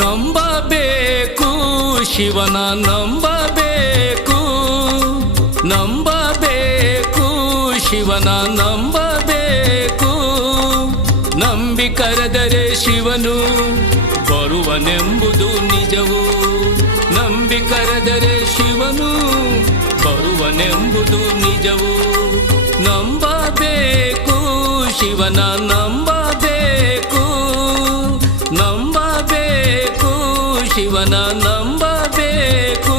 ನಂಬಬೇಕು ಶಿವನ ನಂಬಬೇಕು, ನಂಬಬೇಕು ಶಿವನ ನಂಬಬೇಕು. ನಂಬಿ ಕರೆದರೆ ಶಿವನು ಬರುವನೆಂಬುದು ನಿಜವು. ನಂಬಿ ಕರೆದರೆ ಶಿವನು ಬರುವನೆಂಬುದು ನಿಜವು. ನಂಬಬೇಕು ಶಿವನ ನಂಬಬೇಕು, ನಂಬಬೇಕು ಶಿವನ ನಂಬಬೇಕು.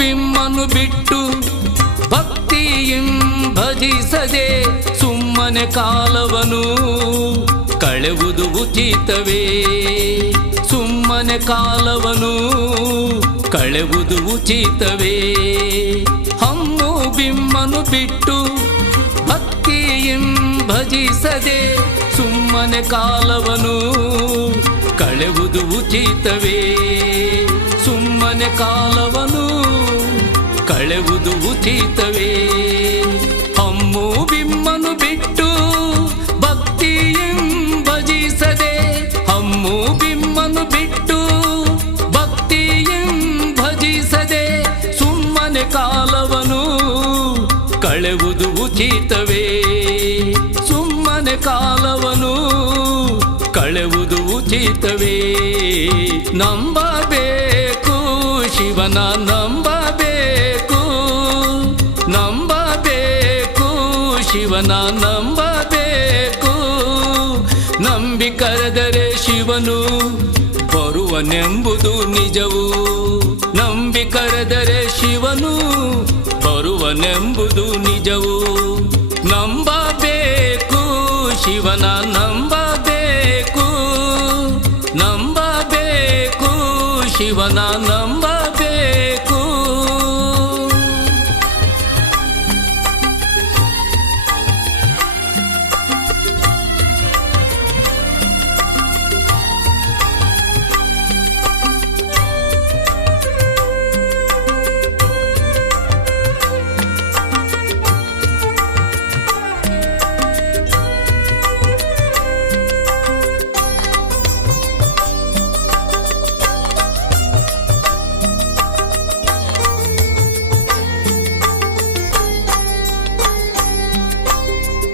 ಬಿಮ್ಮನು ಬಿಟ್ಟು ಭಕ್ತಿಯಿಂ ಭಜಿಸದೆ ಸುಮ್ಮನೆ ಕಾಲವನು ಕಳೆವುದು ಉಚಿತವೇ. ಸುಮ್ಮನೆ ಕಾಲವನು ಕಳೆವುದು ಉಚಿತವೇ. ಹಮ್ಮು ಬಿಮ್ಮನು ಬಿಟ್ಟು ಭಕ್ತಿಯಿಂ ಭಜಿಸದೆ ಸುಮ್ಮನೆ ಕಾಲವನು ಕಳೆವುದು ಉಚಿತವೇ. ಸುಮ್ಮನೆ ಕಾಲವನು ಕಳೆವುದು ಉಚಿತವೇ. ಹಮ್ಮು ಬಿಮ್ಮನು ಬಿಟ್ಟು ಭಕ್ತಿಯಿಂ ಭಜಿಸದೆ, ಹಮ್ಮು ಬಿಮ್ಮನು ಬಿಟ್ಟು ಭಕ್ತಿಯಿಂ ಭಜಿಸದೆ ಸುಮ್ಮನೆ ಕಾಲವನು ಕಳೆವುದು ಉಚಿತವೇ. ಸುಮ್ಮನೆ ಕಾಲವನು ಕಳೆವುದು ಉಚಿತವೇ. ನಂಬಬೇಕು ಶಿವನ ನಂಬಬೇಕು, ನಂಬಬೇಕು ಶಿವನ ನಂಬಬೇಕು. ನಂಬಿ ಕರೆದರೆ ಶಿವನು ಬರುವನೆಂಬುದು ನಿಜವು. ನಂಬಿ ಕರೆದರೆ ಶಿವನು ಬರುವನೆಂಬುದು ನಿಜವು. ನಂಬಬೇಕು ಶಿವನ ನಂಬಬೇಕು, ನಂಬಬೇಕು ಶಿವನ ನಂಬಬೇಕು.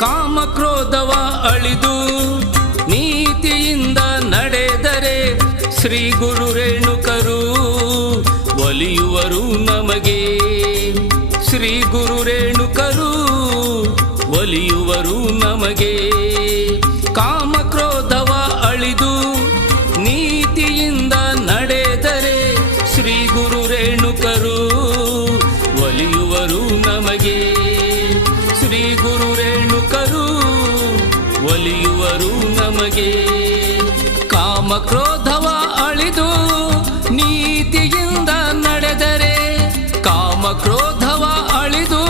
ಕಾಮಕ್ರೋಧವ ಅಳಿದು ನೀತಿಯಿಂದ ನಡೆದರೆ ಶ್ರೀ ಗುರು ರೇಣುಕರು ಒಲಿಯುವರು ನಮಗೆ. ಶ್ರೀ ಗುರು ರೇಣುಕರು ಒಲಿಯುವರು ನಮಗೆ. ಕಾಮಕ್ರೋಧವ ಅಳಿದು ನೀತಿಯಿಂದ ನಡೆದರೆ ಶ್ರೀ ಗುರು ರೇಣುಕರು ಒಲಿಯುವರು ನಮಗೆ. ಶ್ರೀ ಗುರು ರೇಣುಕರು ಒಲಿಯುವರು ನಮಗೆ. ಕಾಮಕ್ರೋಧವ ಅಳಿದು ನೀತಿಯಿಂದ ನಡೆದರೆ, ಕಾಮಕ್ರೋಧವ ಅಳಿದು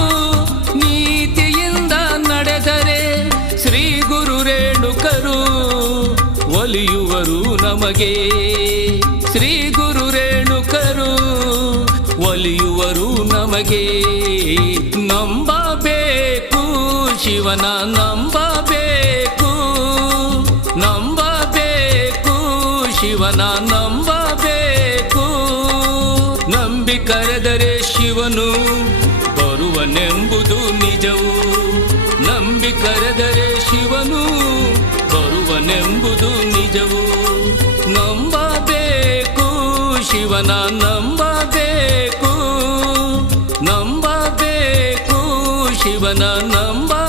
ನೀತಿಯಿಂದ ನಡೆದರೆ ಶ್ರೀ ಗುರು ರೇಣುಕರು ಒಲಿಯುವರು ನಮಗೆ. ಶ್ರೀ ಗುರು ರೇಣುಕರು ಒಲಿಯುವರು ನಮಗೆ. ನಂಬಬೇಕು ಶಿವನ ನಂಬಬೇಕು, ನಂಬಬೇಕು ಶಿವನ ನಂಬಬೇಕು. ನಂಬಿ ಕರೆದರೆ ಶಿವನು ಬರುವನೆಂಬುದು ನಿಜವು. ನಂಬಿ ಕರೆದರೆ ಶಿವನು ಬರುವನೆಂಬುದು ನಿಜವು. ನಂಬಬೇಕು, ಶಿವನ ನಂಬಬೇಕು, ನಂಬಬೇಕು, ಶಿವನ ನಂಬ